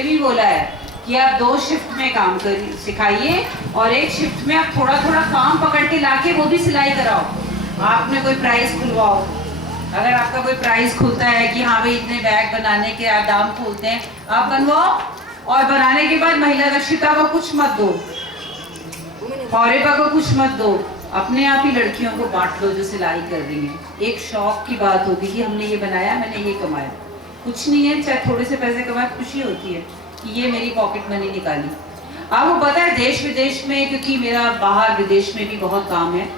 ये भी बोला है कि आप 2 शिफ्ट में काम सिखाइए और 1 शिफ्ट में आप थोड़ा थोड़ा काम पकड़ के लाके वो भी सिलाई कराओ। आपने कोई प्राइस खुलवाओ, अगर आपका कोई प्राइस खुलता है कि हाँ भाई इतने बैग बनाने के आप दाम खोलते हैं, आप बनवाओ। और बनाने के बाद महिला दक्षता को कुछ मत दो, फौरेबा को कुछ मत दो, अपने आप ही लड़कियों को बांट लो जो सिलाई कर रही हैं। एक शौक की बात होगी कि हमने ये बनाया, मैंने ये कमाया, कुछ नहीं है, चाहे थोड़े से पैसे कमाए, खुशी होती है कि ये मेरी पॉकेट मनी निकाली। आपको पता है देश विदेश में, क्योंकि मेरा बाहर विदेश में भी बहुत काम है,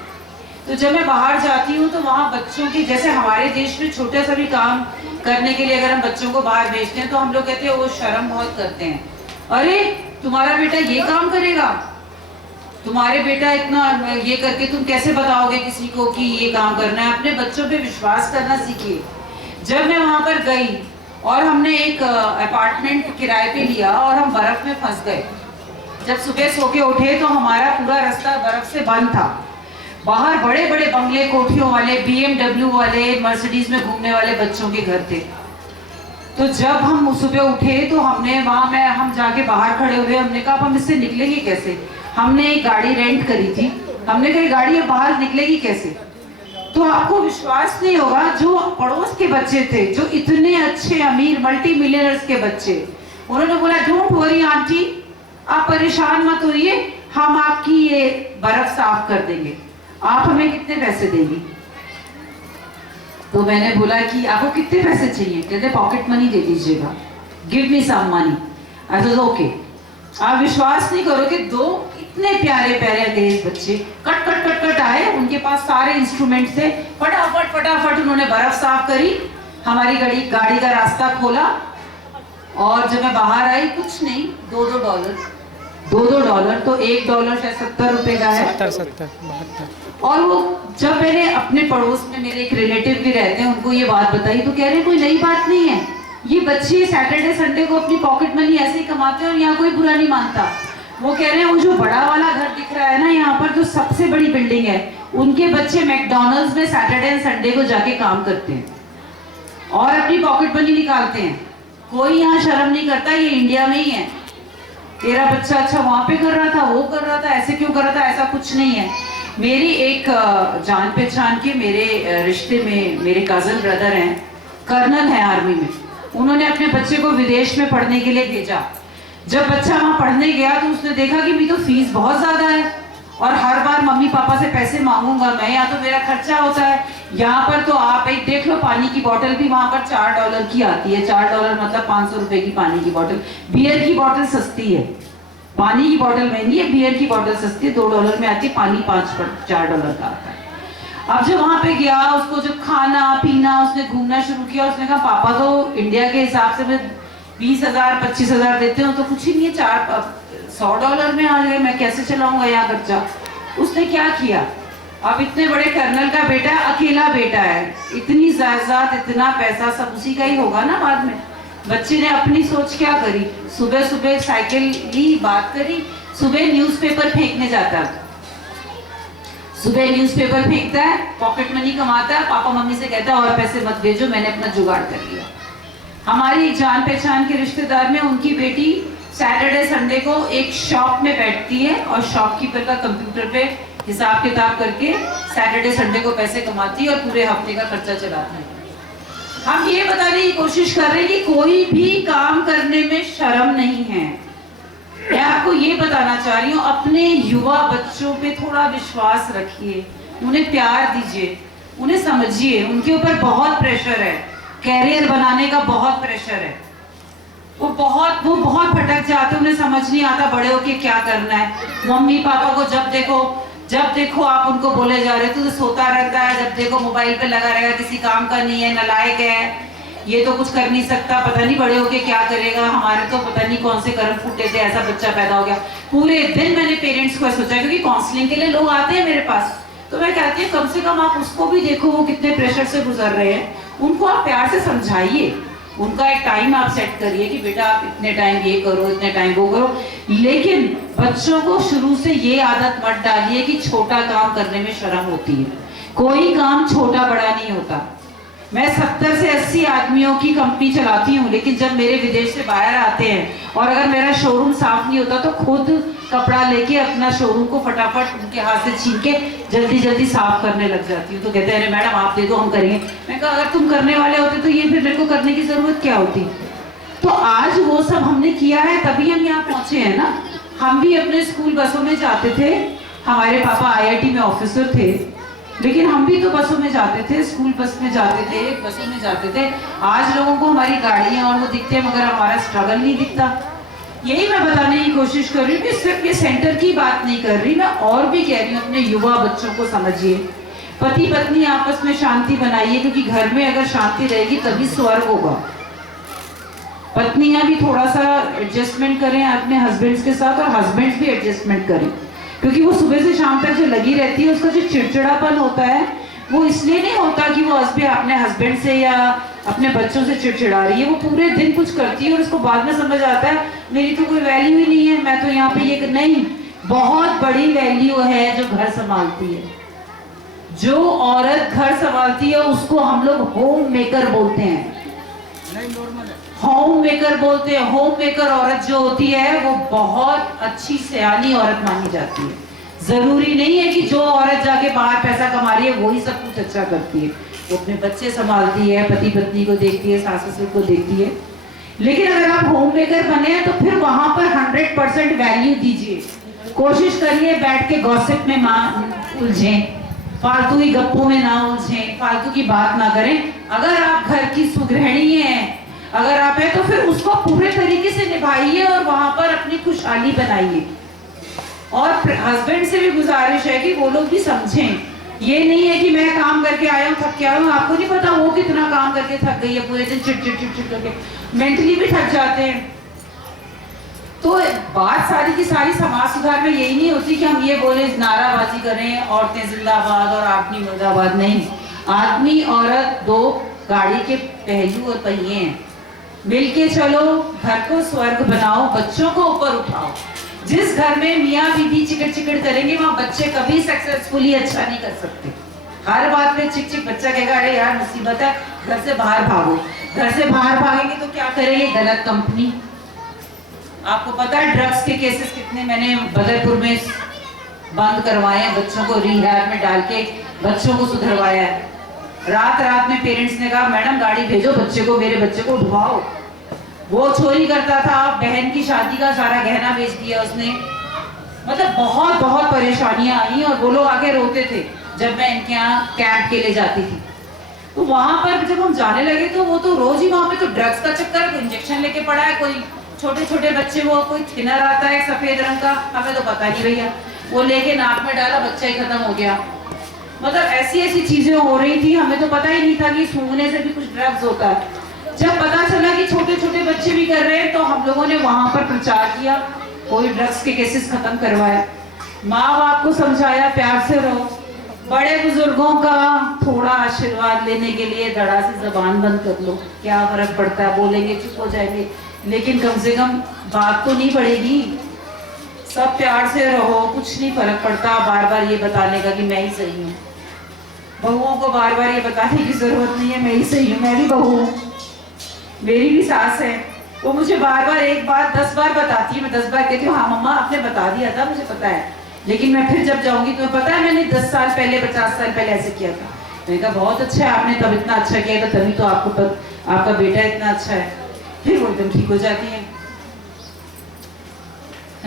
तो जब मैं बाहर जाती हूँ तो वहाँ बच्चों की, जैसे हमारे देश में छोटा सा भी काम करने के लिए अगर हम बच्चों को बाहर भेजते हैं तो हम लोग कहते हैं वो शर्म बहुत करते हैं, अरे तुम्हारा बेटा ये काम करेगा, तुम्हारे बेटा इतना ये करके तुम कैसे बताओगे किसी को कि ये काम करना है। अपने बच्चों पे विश्वास करना सीखिए। जब मैं वहां पर गई और हमने एक अपार्टमेंट किराए पे लिया और हम बर्फ में फंस गए, जब सुबह सो के उठे तो हमारा पूरा रास्ता बर्फ से बंद था। बाहर बड़े बड़े बंगले कोठियों वाले, BMW वाले, मर्सिडीज में घूमने वाले बच्चों के घर थे। तो जब हम सुबह उठे तो हमने हम जाके बाहर खड़े हुए, हमने कहा हम इससे निकलेंगे कैसे। हमने एक गाड़ी रेंट करी थी, हमने कहा गाड़ी अब बाहर निकलेगी कैसे। तो आपको विश्वास नहीं होगा, जो पड़ोस के बच्चे थे, जो इतने अच्छे अमीर मल्टी मिलियनर्स के बच्चे, उन्होंने बोला डोंट वरी आंटी, आप परेशान मत होइए, हम आपकी ये बर्फ साफ कर देंगे, आप हमें कितने पैसे देंगी। तो मैंने बोला कि आपको कितने पैसे चाहिए, कहते पॉकेट मनी दे दीजिएगा, give me some money. I said okay. आप विश्वास नहीं करोगे, 2 इतने प्यारे प्यारे अंग्रेज बच्चे कट कट कट कट आए, उनके पास सारे इंस्ट्रूमेंट थे, फटाफट फटाफट उन्होंने बर्फ साफ करी, हमारी गाड़ी का रास्ता खोला। और जब मैं बाहर आई, कुछ नहीं, $2 तो $1 शायद 70 रुपए का है, 70 और वो जब मैंने अपने पड़ोस में मेरे एक रिलेटिव भी रहते हैं, उनको ये बात बताई तो कह रहे कोई नई बात नहीं है, ये बच्चे सैटरडे संडे को अपनी पॉकेट मनी ऐसे ही कमाते हैं और यहाँ कोई बुरा नहीं मानता। वो कह रहे हैं वो जो बड़ा वाला घर दिख रहा है ना यहाँ पर, जो सबसे बड़ी बिल्डिंग है, उनके बच्चे मैकडॉनल्ड्स में सैटरडे एंड संडे को जाके काम करते हैं और अपनी पॉकेट मनी निकालते हैं। कोई यहाँ शर्म नहीं करता, ये इंडिया में ही है। तेरा बच्चा अच्छा वहां पे कर रहा था, वो कर रहा था, ऐसे क्यों कर रहा था, ऐसा कुछ नहीं है। मेरी एक जान पहचान के मेरे रिश्ते में मेरे कजन ब्रदर हैं, कर्नल है आर्मी में, उन्होंने अपने बच्चे को विदेश में पढ़ने के लिए भेजा। जब बच्चा वहां पढ़ने गया तो उसने देखा कि भी तो फीस बहुत ज्यादा है और हर बार मम्मी पापा से पैसे मांगूंगा मैं, या तो मेरा खर्चा होता है। यहाँ पर तो आप एक देख लो, पानी की बोतल भी वहां पर $4 की आती है। $4 मतलब 500 रुपए की पानी की बोतल। बियर की बोतल सस्ती है, पानी की बोतल महंगी है, बियर की बोतल सस्ती है, $2 में आती है, पानी $4 का आता है। अब जब वहां पे गया, उसको जब खाना पीना, उसने घूमना शुरू किया, उसने कहा पापा तो इंडिया के हिसाब से मैं 20,000 25,000 देते हो तो कुछ ही नहीं है, $100 में आ गए, मैं कैसे चलाऊंगा यहाँ खर्चा। उसने क्या किया, अब इतने बड़े कर्नल का बेटा, अकेला बेटा है, इतनी जायदाद, इतना पैसा सब उसी का ही होगा ना बाद में। बच्चे ने अपनी सोच क्या करी, सुबह सुबह साइकिल ली, बात करी, सुबह न्यूज़पेपर फेंकने जाता, सुबह न्यूज़पेपर फेंकता है, पॉकेट मनी कमाता है, पापा मम्मी से कहता है और पैसे मत भेजो, मैंने अपना जुगाड़ कर लिया। हमारी एक जान पहचान के रिश्तेदार में उनकी बेटी सैटरडे संडे को एक शॉप में बैठती है और शॉपकीपर का कंप्यूटर पे हिसाब किताब करके सैटरडे संडे को पैसे कमाती है और पूरे हफ्ते का खर्चा चलाती है। हम ये बताने की कोशिश कर रहे हैं कि कोई भी काम करने में शर्म नहीं है। मैं आपको ये बताना चाह रही हूँ, अपने युवा बच्चों पे थोड़ा विश्वास रखिए, उन्हें प्यार दीजिए, उन्हें समझिए। उनके ऊपर बहुत प्रेशर है, कैरियर बनाने का बहुत प्रेशर है, वो बहुत भटक जाते, उन्हें समझ नहीं आता बड़े होके क्या करना है। मम्मी पापा को जब देखो आप उनको बोले जा रहे तो सोता रहता है, जब देखो मोबाइल पे लगा रहेगा, किसी काम का नहीं है, नालायक है, ये तो कुछ कर नहीं सकता, पता नहीं बड़े होके क्या करेगा। हमारे तो पता नहीं कौन से कर्म फूटे थे, ऐसा बच्चा पैदा हो गया। पूरे दिन मैंने पेरेंट्स को सोचा, क्योंकि काउंसलिंग के लिए लोग आते हैं मेरे पास, तो मैं कहती हूँ कम से कम आप उसको भी देखो, वो कितने प्रेशर से गुजर रहे हैं, उनको आप प्यार से समझाइए, उनका एक टाइम आप सेट करिए कि बेटा आप इतने टाइम ये करो, इतने टाइम वो करो। लेकिन बच्चों को शुरू से ये आदत मत डालिए कि छोटा काम करने में शर्म होती है। कोई काम छोटा बड़ा नहीं होता, मैं 70 से 80 आदमियों की कंपनी चलाती हूँ, लेकिन जब मेरे विदेश से बाहर आते हैं और अगर मेरा शोरूम साफ नहीं होता तो खुद कपड़ा लेके अपना शोरूम को फटाफट उनके हाथ से छीन के जल्दी जल्दी साफ करने लग जाती हूँ। तो कहते हैं अरे मैडम आप दे दो हम करेंगे। मैं कहा अगर तुम करने वाले होते तो ये फिर मेरे को करने की जरूरत क्या होती। तो आज वो सब हमने किया है, तभी हम यहाँ पहुंचे हैं ना। हम भी अपने स्कूल बसों में जाते थे, हमारे पापा IIT में ऑफिसर थे, लेकिन हम भी तो बसों में जाते थे, स्कूल बस में जाते थे, बसों में जाते थे। आज लोगों को हमारी गाड़ियां और वो दिखते हैं, मगर हमारा स्ट्रगल नहीं दिखता। यही मैं बताने की कोशिश कर रही हूँ कि सिर्फ ये सेंटर की बात नहीं कर रही, मैं और भी कह रही हूँ अपने युवा बच्चों को समझिए, पति पत्नी आपस में शांति बनाइए, क्योंकि घर में अगर शांति रहेगी तभी स्वर्ग होगा। पत्नियां भी थोड़ा सा एडजस्टमेंट करें अपने हस्बैंड्स के साथ, और हस्बैंड्स भी एडजस्टमेंट करें, क्योंकि वो सुबह से शाम तक जो लगी रहती है उसका जो चिड़चिड़ापन होता है वो इसलिए नहीं होता कि वो अपने हस्बैंड से या अपने बच्चों से चिड़चिड़ा रही है, वो पूरे दिन कुछ करती है और उसको बाद में समझ आता है मेरी तो कोई वैल्यू ही नहीं है, मैं तो यहाँ पे ये नहीं। बहुत बड़ी वैल्यू है जो घर संभालती है। जो औरत घर संभालती है उसको हम लोग होम मेकर बोलते हैं, होम मेकर बोलते हैं। होम मेकर औरत जो होती है वो बहुत अच्छी सयानी औरत मानी जाती है। जरूरी नहीं है कि जो औरत जाके बाहर पैसा कमा रही है वही सब कुछ अच्छा करती है। वो अपने बच्चे संभालती है, पति पत्नी को देखती है, सास ससुर को देखती है। लेकिन अगर आप होम मेकर बने हैं तो फिर वहां पर 100% वैल्यू दीजिए। कोशिश करिए बैठ के गॉसिप में उलझें, फालतू की गप्पों में ना उलझें, फालतू की बात ना करें। अगर आप घर की सुगृहिणी हैं, अगर आप हैं तो फिर उसको पूरे तरीके से निभाइए और वहां पर अपनी खुशहाली बनाइए। और हस्बैंड से भी गुजारिश है कि वो लोग भी समझें, ये नहीं है कि मैं काम करके आया हूँ थक के आया हूँ, आपको नहीं पता वो कितना काम करके थक गई है, पूरे दिन चिड़चिड़ करके मेंटली भी थक जाते हैं। तो बात सारी की सारी समाज सुधार में यही नहीं होती कि हम ये बोले नाराबाजी करें औरतें जिंदाबाद और आदमी मुर्दाबाद। नहीं, आदमी औरत दो गाड़ी के पहलू और पहिए हैं। मिलके चलो, घर को स्वर्ग बनाओ, बच्चों को ऊपर उठाओ। जिस घर में मियाँ बीबी चिकड़ करेंगे वहां बच्चे कभी सक्सेसफुली अच्छा नहीं कर सकते। हर बात में चिक बच्चा कहेगा अरे यार मुसीबत है, घर से बाहर भागो। घर से बाहर भागेंगे तो क्या करेंगे, गलत कंपनी। आपको पता है ड्रग्स के केसेस कितने मैंने बदरपुर में बंद करवाए हैं, बच्चों को रिहैब में डाल के बच्चों को सुधरवाया है। रात में पेरेंट्स ने कहा मैडम गाड़ी भेजो बच्चे को, मेरे बच्चे को उठवाओ। वो चोरी करता था, बहन की शादी का सारा गहना बेच दिया उसने। मतलब बहुत परेशानियां आई और वो लोग आके रोते थे जब मैं इनके यहाँ कैंप के लिए जाती थी। तो वहां पर जब हम जाने लगे तो वो तो रोज ही वहां पे तो ड्रग्स का चक्कर, कोई इंजेक्शन लेके पड़ा है, कोई छोटे बच्चे, वो कोई थिनर आता है सफेद रंग का, हमें तो पता नहीं भैया, वो लेके नाक में डाला, बच्चा ही खत्म हो गया। मतलब ऐसी चीजें हो रही थी, हमें तो पता ही नहीं था कि सूंघने से भी कुछ ड्रग्स होता है। जब पता चला कि छोटे बच्चे भी कर रहे हैं तो हम लोगों ने वहां पर प्रचार किया, कोई ड्रग्स के केसेस खत्म करवाया, माँ बाप को समझाया प्यार से रहो। बड़े बुजुर्गों का थोड़ा आशीर्वाद लेने के लिए धड़ा से जबान बंद कर लो, क्या फर्क पड़ता है, बोलेंगे चुप हो जाएंगे, लेकिन कम से कम बात तो नहीं बढ़ेगी। सब प्यार से रहो, कुछ नहीं फर्क पड़ता बार ये बताने का कि मैं ही सही हूँ। बहुओं को बार ये बताने की जरूरत नहीं है मैं ही सही हूँ, मैं भी बहू हूँ, मेरी भी सास है, वो मुझे बार एक बार 10 बार बताती है। मैं 10 बार कहती हूँ हाँ मम्मा आपने बता दिया था, मुझे पता है, लेकिन मैं फिर जब जाऊंगी तुम्हें पता है मैंने 10 साल पहले 50 साल पहले ऐसे किया था। मैंने कहा बहुत अच्छा है, आपने तब इतना अच्छा किया था, तभी तो आपका बेटा इतना अच्छा है। फिर वो एकदम ठीक हो जाती है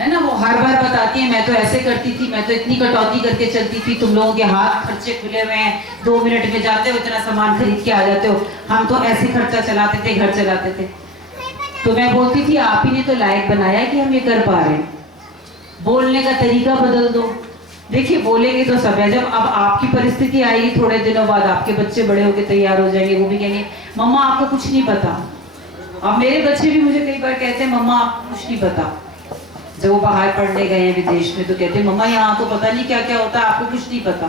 ना। वो हर बार बताती है मैं तो ऐसे करती थी, मैं तो इतनी कटौती करके चलती थी, तुम लोगों के हाथ खर्चे खुले हुए हैं, 2 मिनट में जाते हो इतना सामान खरीद के आ जाते हो, हम तो ऐसे खर्चा चलाते थे, घर चलाते थे। तो मैं बोलती थी आप ही ने तो लायक बनाया कि हम ये कर पा रहे हैं, बोलने का तरीका बदल दो। देखिए बोलेंगे तो सब है, जब अब आपकी परिस्थिति आएगी थोड़े दिनों बाद आपके बच्चे बड़े होके तैयार हो जाएंगे, वो भी कहेंगे मम्मा आपको कुछ नहीं पता। अब मेरे बच्चे भी मुझे कई बार कहते हैं मम्मा आपको कुछ नहीं पता, जब वो बाहर पढ़ने गए हैं विदेश में तो कहते हैं मम्मा यहाँ तो पता नहीं क्या क्या होता है, आपको कुछ नहीं पता।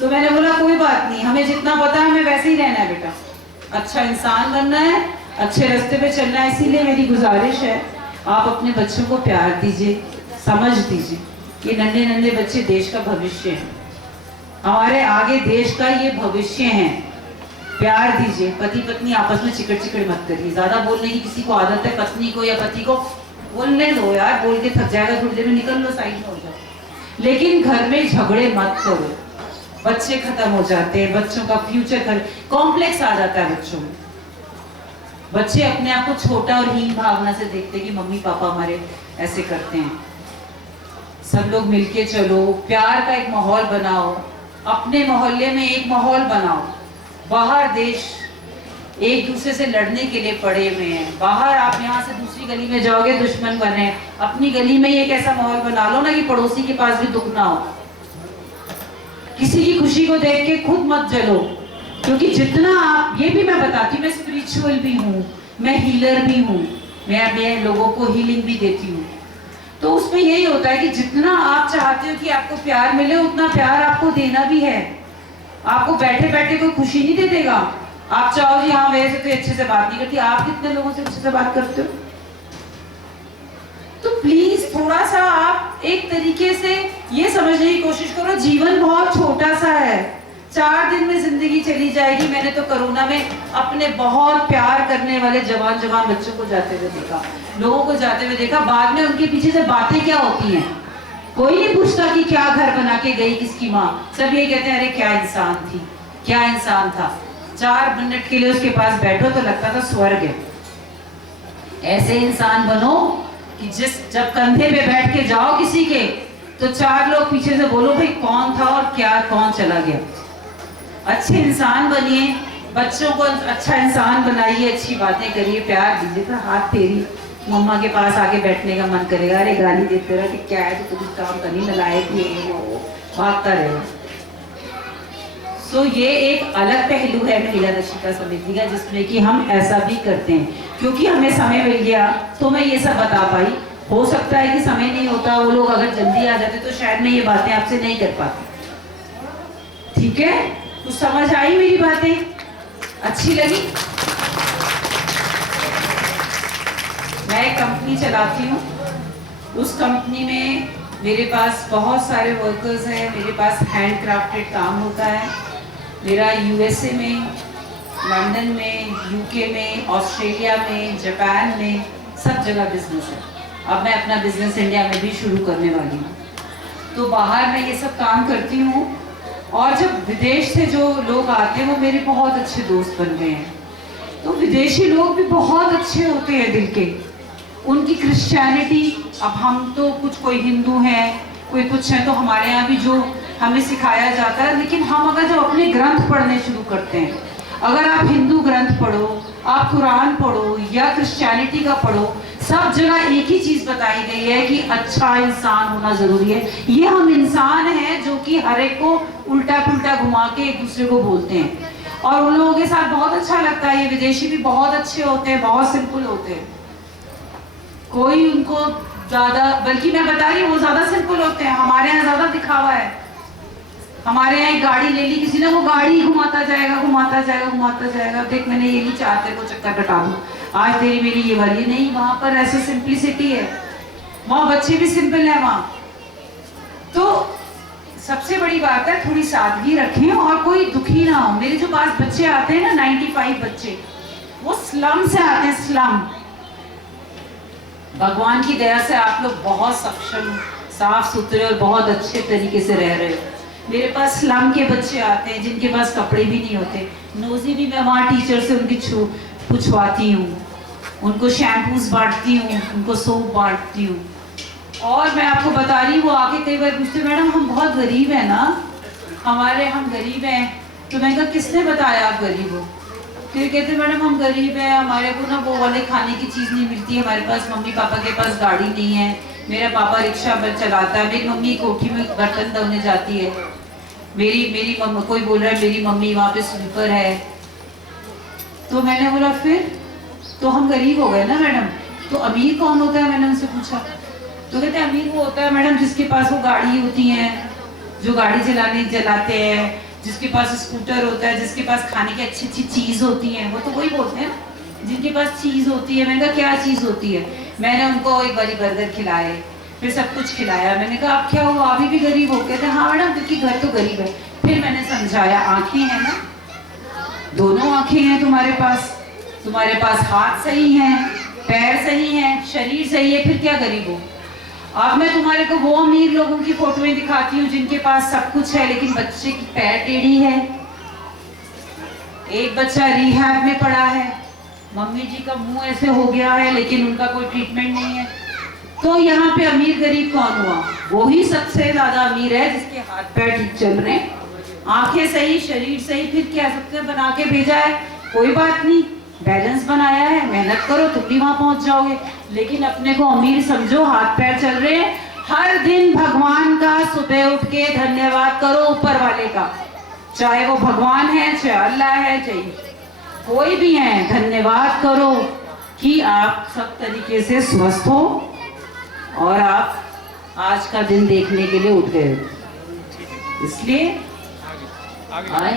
तो मैंने बोला कोई बात नहीं, हमें जितना पता है हमें वैसे ही रहना है बेटा, अच्छा इंसान बनना है, अच्छे रास्ते पे चलना है। इसीलिए मेरी गुजारिश है आप अपने बच्चों को प्यार दीजिए, समझ दीजिए, ये नन्हे बच्चे देश का भविष्य है, हमारे आगे देश का ये भविष्य है। प्यार दीजिए, पति पत्नी आपस में चिकट चिकट मत करिए। ज्यादा बोलने की किसी को आदत है पत्नी को या पति को, बोलने दो यार, बोल के थक जाएगा, थोड़ी देर में निकल लो, साइड में हो जाओ। लेकिन घर में झगड़े मत करो, बच्चे खत्म हो जाते हैं, बच्चों का फ्यूचर कॉम्प्लेक्स आ जाता है बच्चों में। बच्चे अपने आप को छोटा और हीन भावना से देखते हैं कि मम्मी पापा हमारे ऐसे करते हैं। सब लोग मिलके चलो, प्यार का एक माहौल बनाओ, अपने मोहल्ले में एक माहौल बनाओ। बाहर देश एक दूसरे से लड़ने के लिए पड़े हुए हैं, बाहर आप यहाँ से दूसरी गली में जाओगे दुश्मन बने, अपनी गली में ही एक ऐसा माहौल बना लो ना कि पड़ोसी के पास भी दुख ना हो। किसी की खुशी को देख के खुद मत जलो, क्योंकि जितना आप, ये भी मैं बताती हूँ, मैं स्पिरिचुअल भी हूँ, मैं हीलर भी हूँ, मैं लोगों को हीलिंग भी देती हूँ। तो उसमें यही होता है कि जितना आप चाहते हो कि आपको प्यार मिले, उतना प्यार आपको देना भी है। आपको बैठे बैठे कोई खुशी नहीं दे देगा। आप चाहो जी हाँ वैसे तो अच्छे से बात नहीं करती, आप कितने लोगों से अच्छे से बात करते हो? तो प्लीज थोड़ा सा आप एक तरीके से ये समझने की कोशिश करो, जीवन बहुत छोटा सा है, 4 दिन में जिंदगी चली जाएगी। मैंने तो कोरोना में अपने बहुत प्यार करने वाले जवान बच्चों को जाते हुए देखा, लोगों को जाते हुए देखा, बाद में उनके पीछे से बातें क्या होती हैं, कोई नहीं पूछता कि क्या घर बना के गई किसकी माँ, सब ये कहते हैं अरे क्या इंसान थी, क्या इंसान था। 4 मिनट के लिए उसके पास बैठो तो लगता था स्वर्ग है। ऐसे इंसान बनो कि जब कंधे पे बैठ के जाओ किसी के, तो 4 लोग पीछे से बोलो भाई कौन था और क्या कौन चला गया। अच्छे इंसान बनिए, बच्चों को अच्छा इंसान बनाइए, अच्छी बातें करिए, प्यार दीजिए। तो हाथ फेरी मम्मा के पास आके बैठने का मन करेगा, अरे गाली देते रहो कि क्या है तो कुछ काम करनी, नलायक ही है वो, भागता रहेगा। सो ये एक अलग पहलू है महिला दर्शिका समिति का, जिसमें कि हम ऐसा भी करते हैं। क्योंकि हमें समय मिल गया तो मैं ये सब बता पाई। हो सकता है कि समय नहीं होता, वो लोग अगर जल्दी आ जाते तो शायद मैं ये बातें आपसे नहीं कर पाती। ठीक है, तो समझ आई मेरी बातें? अच्छी लगी? मैं एक कंपनी चलाती हूँ, उस कंपनी में मेरे पास बहुत सारे वर्कर्स हैं, मेरे पास हैंड क्राफ्टेड काम होता है। मेरा यूएसए में, लंदन में, यूके में, ऑस्ट्रेलिया में, जापान में, सब जगह बिजनेस है। अब मैं अपना बिजनेस इंडिया में भी शुरू करने वाली हूँ, तो बाहर मैं ये सब काम करती हूँ। और जब विदेश से जो लोग आते हैं वो मेरे बहुत अच्छे दोस्त बन गए हैं। तो विदेशी लोग भी बहुत अच्छे होते हैं दिल के, उनकी क्रिश्चियनिटी, अब हम तो कुछ कोई हिंदू हैं, कोई कुछ है, तो हमारे यहाँ भी जो हमें सिखाया जाता है, लेकिन हम अगर जब अपने ग्रंथ पढ़ने शुरू करते हैं, अगर आप हिंदू ग्रंथ पढ़ो, आप कुरान पढ़ो या क्रिश्चियनिटी का पढ़ो, सब जगह एक ही चीज बताई गई है कि अच्छा इंसान होना जरूरी है। ये हम इंसान हैं जो कि हर एक को उल्टा पुल्टा घुमा के एक दूसरे को बोलते हैं, और उन लोगों के साथ बहुत अच्छा लगता है। ये विदेशी भी बहुत अच्छे होते हैं, बहुत सिंपल होते हैं, कोई उनको ज्यादा, बल्कि मैं बता रही हूँ वो ज्यादा सिंपल होते हैं। हमारे यहाँ ज्यादा दिखावा है। हमारे यहाँ एक गाड़ी ले ली किसी ने, वो गाड़ी घुमाता जाएगा घुमाता जाएगा घुमाता जाएगा, देख मैंने ये नहीं चाहते को चक्कर कटा दूं, आज तेरी मेरी ये वाली नहीं। वहां पर ऐसे सिंपलिसिटी है, वहां बच्चे भी सिंपल है वहां। तो सबसे बड़ी बात है थोड़ी सादगी रखें और कोई दुखी ना हो। मेरे जो पास बच्चे आते हैं ना, 95 बच्चे, वो स्लम से आते हैं, स्लम। भगवान की दया से आप लोग बहुत सक्षम, साफ सुथरे और बहुत अच्छे तरीके से रह रहे हो। मेरे पास स्लम के बच्चे आते हैं जिनके पास कपड़े भी नहीं होते, नोजी भी मैं वहाँ टीचर से उनकी पूछवाती हूँ, उनको शैम्पूज बांटती हूँ, उनको सोप बांटती हूँ। और मैं आपको बता रही हूँ, वो आके कई बार पूछते मैडम हम बहुत गरीब हैं ना, हम गरीब हैं। तो मैंने कहा किसने बताया आप गरीब हो? फिर कहते मैडम हम गरीब हैं, हमारे को ना वो वाले खाने की चीज़ नहीं मिलती, हमारे पास मम्मी पापा के पास गाड़ी नहीं है, मेरा पापा रिक्शा पर चलाता है, मेरी मम्मी कोठी में बर्तन धोने जाती है, मेरी मम्मी, कोई बोल रहा है मेरी मम्मी वहाँ पे स्वीपर है। तो मैंने बोला फिर तो हम गरीब हो गए ना मैडम। तो अमीर कौन होता है, मैंने उनसे पूछा। तो कहते हैं अमीर वो होता है मैडम जिसके पास वो गाड़ी होती है, जो गाड़ी चलाते हैं, जिसके पास स्कूटर होता है, जिसके पास खाने की अच्छी अच्छी चीज़ होती है, वो तो वही बोलते हैं जिनके पास चीज़ होती है। मैंने कहा क्या चीज़ होती है? मैंने उनको एक बारी बर्गर खिलाए, फिर सब कुछ खिलाया। मैंने कहा आप क्या हुआ, अभी भी गरीब हो? कहते हाँ मैडम क्योंकि घर तो गरीब है। फिर मैंने समझाया आंखें हैं ना, दोनों आंखें हैं तुम्हारे पास हाथ सही हैं, पैर सही हैं, शरीर सही है, फिर क्या गरीब हो। अब मैं तुम्हारे को वो अमीर लोगों की फोटोएं दिखाती हूँ जिनके पास सब कुछ है लेकिन बच्चे की पैर टेढ़ी है। एक बच्चा रिहैब में पड़ा है, मम्मी जी का मुंह ऐसे हो गया है लेकिन उनका कोई ट्रीटमेंट नहीं है। तो यहाँ पे अमीर गरीब कौन हुआ? वो ही सबसे ज्यादा अमीर है जिसके हाथ पैर ठीक चल रहे हैं, आंखें सही, शरीर सही। फिर क्या सबने बना के भेजा है, कोई बात नहीं, बैलेंस बनाया है, मेहनत करो तुम भी वहां पहुंच जाओगे। लेकिन अपने को अमीर समझो, हाथ पैर चल रहे हैं, हर दिन भगवान का सुबह उठ के धन्यवाद करो ऊपर वाले का, चाहे वो भगवान है, चाहे अल्लाह है, चाहे कोई भी है, धन्यवाद करो कि आप सब तरीके से स्वस्थ हो और आप आज का दिन देखने के लिए उठ गए हो। इसलिए आए